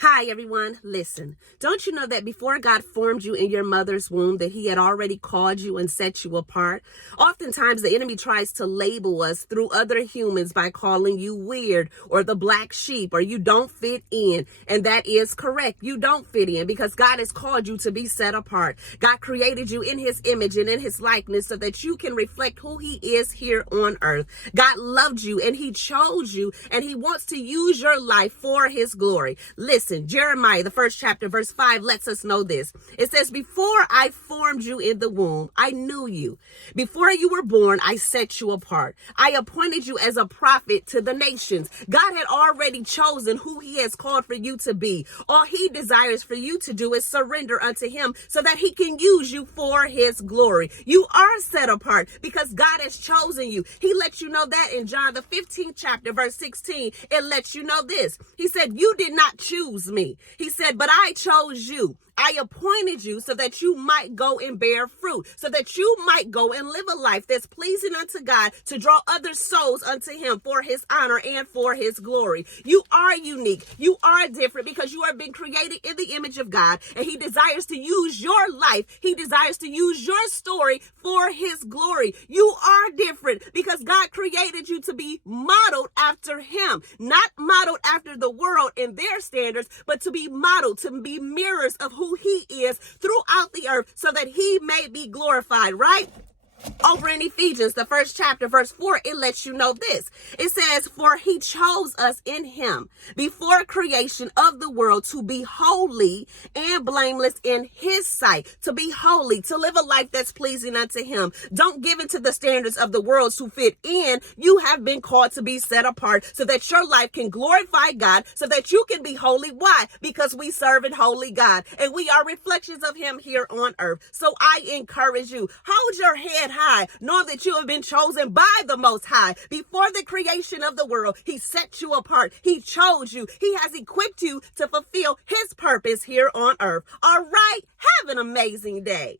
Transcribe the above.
Hi, everyone. Listen, don't you know that before God formed you in your mother's womb, that he had already called you and set you apart? Oftentimes, the enemy tries to label us through other humans by calling you weird or the black sheep or you don't fit in. And that is correct. You don't fit in because God has called you to be set apart. God created you in his image and in his likeness so that you can reflect who he is here on earth. God loved you and he chose you and he wants to use your life for his glory. Listen, Jeremiah, the 1st chapter, verse 5 lets us know this. It says, before I formed you in the womb, I knew you. Before you were born, I set you apart. I appointed you as a prophet to the nations. God had already chosen who he has called for you to be. All he desires for you to do is surrender unto him so that he can use you for his glory. You are set apart because God has chosen you. He lets you know that in John, the 15th chapter, verse 16. It lets you know this. He said, you did not choose me. He said, but I chose you. I appointed you so that you might go and bear fruit, so that you might go and live a life that's pleasing unto God to draw other souls unto him for his honor and for his glory. You are unique. You are different because you are being created in the image of God, and he desires to use your life. He desires to use your story for his glory. You are different because God created you to be modeled after him, not modeled after the world and their standards, but to be modeled, to be mirrors of who he is throughout the earth so that he may be glorified, right? Over in Ephesians, the 1st chapter, verse 4, it lets you know this. It says, for he chose us in him before creation of the world to be holy and blameless in his sight, to be holy, to live a life that's pleasing unto him. Don't give in to the standards of the world to fit in. You have been called to be set apart so that your life can glorify God, so that you can be holy. Why? Because we serve an holy God and we are reflections of him here on earth. So I encourage you, hold your head high, knowing that you have been chosen by the Most High. Before the creation of the world, he set you apart. He chose you. He has equipped you to fulfill his purpose here on earth. All right, have an amazing day.